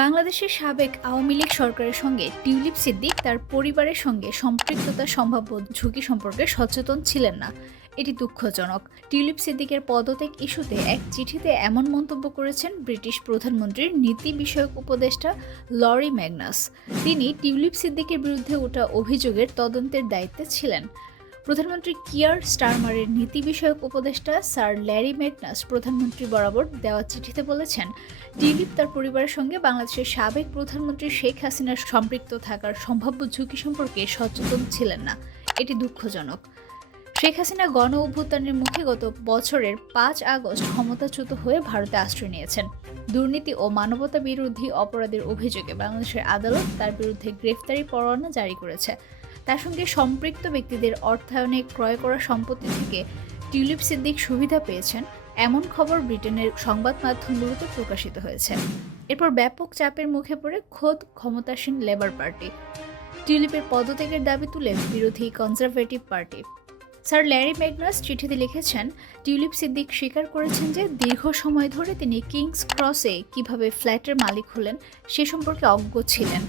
বাংলাদেশের সাবেক আওয়ামী লীগ সরকারের সঙ্গে টিউলিপ সিদ্দিক তার পরিবারের সঙ্গে সম্পৃক্ততার সম্ভাব্য ঝুঁকি সম্পর্কে সচেতন ছিলেন না। এটি দুঃখজনক। টিউলিপ সিদ্দিকের পদত্যাগ ইস্যুতে এক চিঠিতে এমন মন্তব্য করেছেন ব্রিটিশ প্রধানমন্ত্রীর নীতি বিষয়ক উপদেষ্টা লরি ম্যাগনাস। তিনি টিউলিপ সিদ্দিকের বিরুদ্ধে ওঠা অভিযোগের তদন্তের দায়িত্বে ছিলেন। প্রধানমন্ত্রী কিয়ার স্টারমারের নীতি বিষয়ক উপদেষ্টা স্যার ল্যারি ম্যাগনাস প্রধানমন্ত্রী বরাবর দেওয়া চিঠিতে বলেছেন, টিউলিপ তার পরিবারের সঙ্গে বাংলাদেশের সাবেক প্রধানমন্ত্রী শেখ হাসিনার সম্পৃক্ত থাকার সম্ভাব্য ঝুঁকি সম্পর্কে সচেতন ছিলেন না। এটি দুঃখজনক। শেখ হাসিনা গণ অভ্যুত্থানের মুখে গত বছরের ৫ আগস্ট ক্ষমতাচ্যুত হয়ে ভারতে আশ্রয় নিয়েছেন। দুর্নীতি ও মানবতা বিরোধী অপরাধের অভিযোগে বাংলাদেশের আদালত তার বিরুদ্ধে গ্রেফতারি পরোয়ানা জারি করেছে। তার সঙ্গে সম্পৃক্ত ব্যক্তিদের অর্থায়নে ক্রয় করা সম্পত্তি থেকে টিউলিপ সিদ্দিক সুবিধা পেয়েছেন, এমন খবর ব্রিটেনের সংবাদ মাধ্যমগুলোতে প্রকাশিত হয়েছে। এরপর ব্যাপক চাপের মুখে পড়ে খোদ ক্ষমতাসীন লেবার পার্টি। টিউলিপের পদত্যাগের দাবি তুলে বিরোধী conservative party. Sir Larry Magnus চিঠিতে লিখেছেন, টিউলিপ সিদ্দিক স্বীকার করেছেন যে দীর্ঘ সময় ধরে তিনি কিংস ক্রসে কিভাবে ফ্ল্যাটের মালিক হলেন সে সম্পর্কে অজ্ঞ ছিলেন।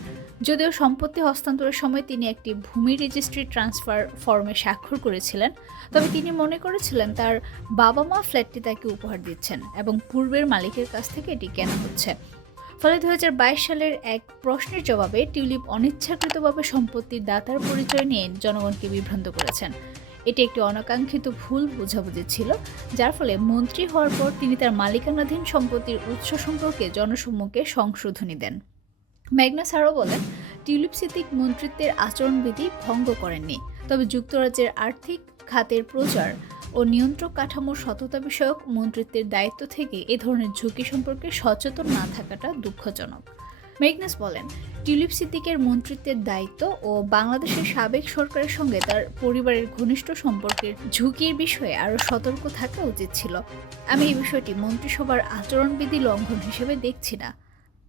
যদিও সম্পত্তি হস্তান্তরের সময় তিনি একটি ভূমি রেজিস্ট্রি ট্রান্সফার ফর্মে স্বাক্ষর করেছিলেন, তবে তিনি মনে করেছিলেন তার বাবা মা ফ্ল্যাটটি তাকে উপহার দিচ্ছেন এবং পূর্বের মালিকের কাছ থেকে এটি কেনা হচ্ছে। ফলে ২০২২ সালের এক প্রশ্নের জবাবে টিউলিপ অনিচ্ছাকৃতভাবে সম্পত্তির দাতার পরিচয় নিয়ে জনগণকে বিভ্রান্ত করেছেন। এটি একটি অনাকাঙ্ক্ষিত ভুল বোঝাবুঝি ছিল, যার ফলে মন্ত্রী হওয়ার পর তিনি তার মালিকানাধীন সম্পত্তির উৎস সম্পর্কে জনসম্মুখে সংশোধনী দেন। ম্যাগনাস আরও বলেন, টিউলিপ সিদ্দিক মন্ত্রিত্বের আচরণবিধি ভঙ্গ করেননি, তবে যুক্তরাজ্যের আর্থিক খাতের প্রচার ও নিয়ন্ত্রক কাঠামোর সততা বিষয়ক মন্ত্রিত্বের দায়িত্ব থেকে এ ধরনের ঝুঁকি সম্পর্কে সচেতন না থাকাটা দুঃখজনক। ম্যাগনাস বলেন, টিউলিপ সিদ্দিকের মন্ত্রিত্বের দায়িত্ব ও বাংলাদেশের সাবেক সরকারের সঙ্গে তার পরিবারের ঘনিষ্ঠ সম্পর্কের ঝুঁকির বিষয়ে আরও সতর্ক থাকা উচিত ছিল। আমি এই বিষয়টি মন্ত্রিসভার আচরণবিধি লঙ্ঘন হিসেবে দেখছি না।